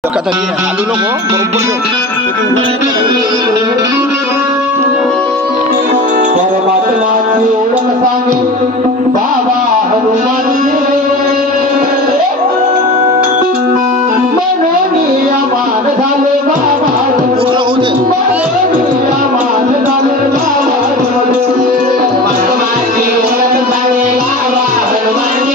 kata dia alu lo kok berumpun lo परमात्माची ओळख सांगे बाबा हनुमान मनोनिया मान झाले बाबा मनोनिया मान झाले बाबा परमात्माची ओळख सांगे बाबा हनुमान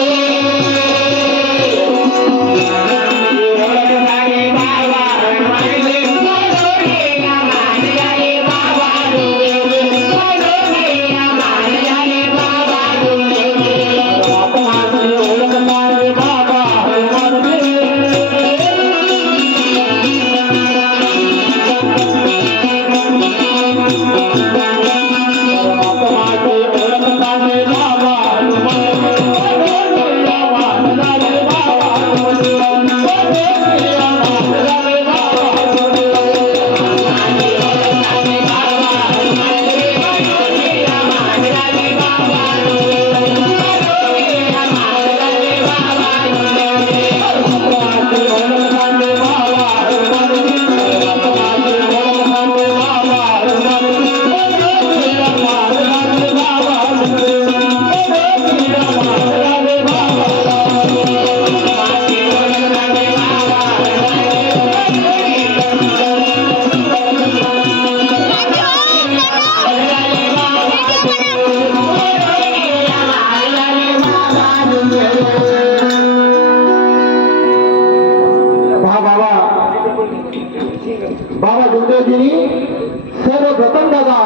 सर्वप्रथम दादा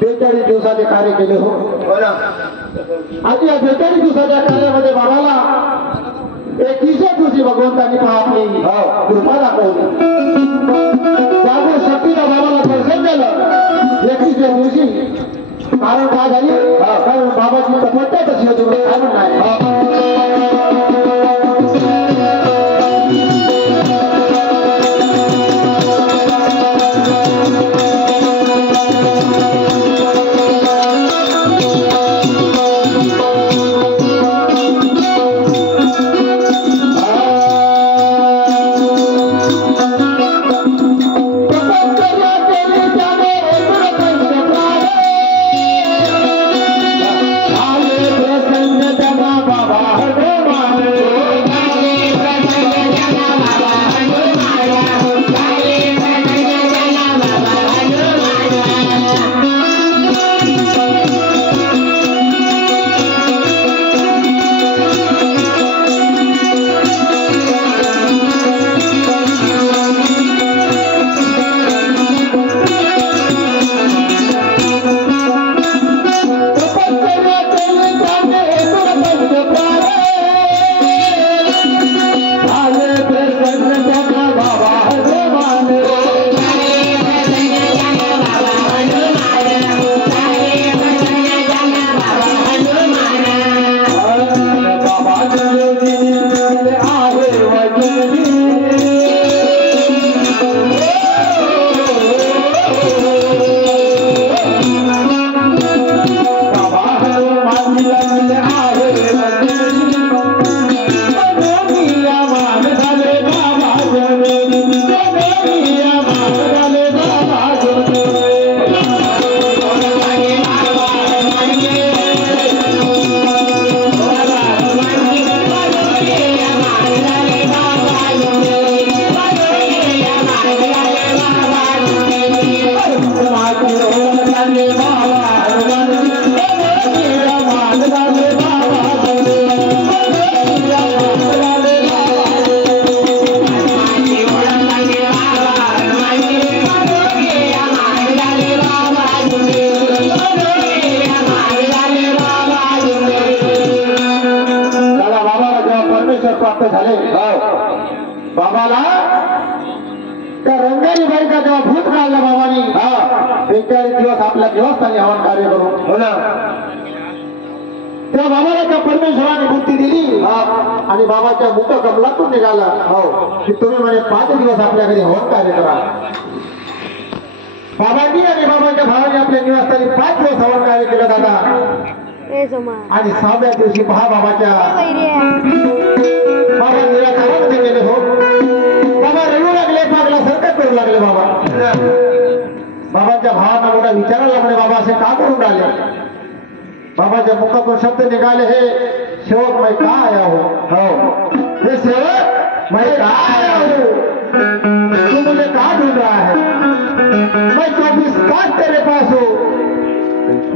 42 दिवसाचे कार्य केले हो आज या 42 दिवसाच्या कार्यामध्ये बाबाला 21 दिवशी भगवंतांनी आपली कृपा दाखवली त्यामुळे शक्तीला बाबाला दर्शन केलं 21 दिवशी कारण काय झाली कारण बाबाची तपस्या कशी होती काय म्हणणार बाबाला त्या रंगारी बाईचा जेव्हा भूत काढला बाबांनी 42 दिवस आपल्या देवस्थानी हवन कार्य करून हो ना तेव्हा बाबाला त्या परमेश्वराने बुद्धी दिली आणि बाबाच्या मुख कमलातून निघाला हो की तुम्ही म्हणे 5 दिवस आपल्या घरी हवन कार्य करा बाबांनी आणि बाबाच्या भावाने आपल्या निवासस्थानी 5 दिवस हवन कार्य केलं दादा आणि 6व्या दिवशी पहा बाबाच्या बाबा निराकारामध्ये गेले हो बाबा मला विचारायला म्हणे बाबा असे का करून राहिले. बाबाच्या मुखातून शब्द निघाले हे सेवक मैं का आया हो. हे सेवक मैं का आया हो. तू मुझे का ढूंढ रहा है. मैं 24 तास तेरे पास हूँ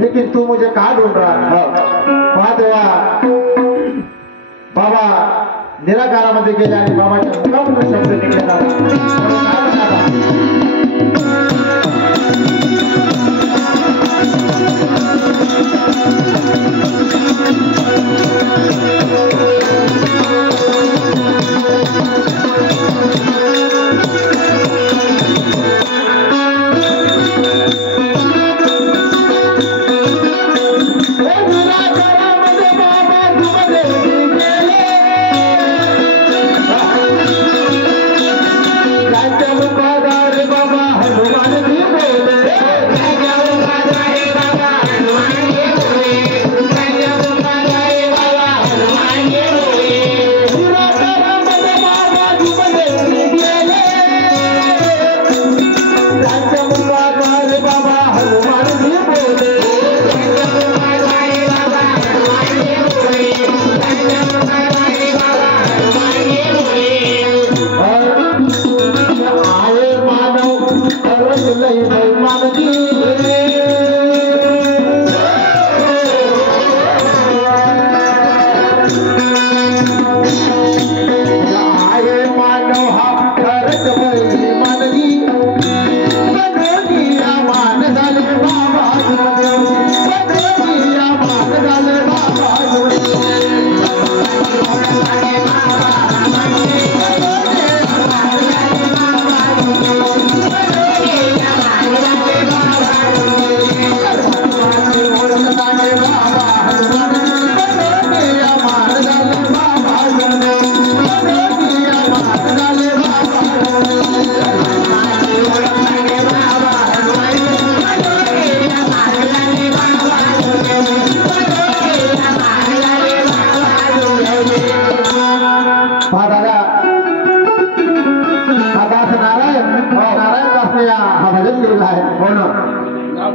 लेकिन तू मुझे का ढूंढ रहा है. महादेवा बाबा निराकारामध्ये गेले आणि बाबाच्या मुखातून शब्द निघाला.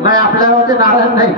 नाही आपल्याला नारायण नाही.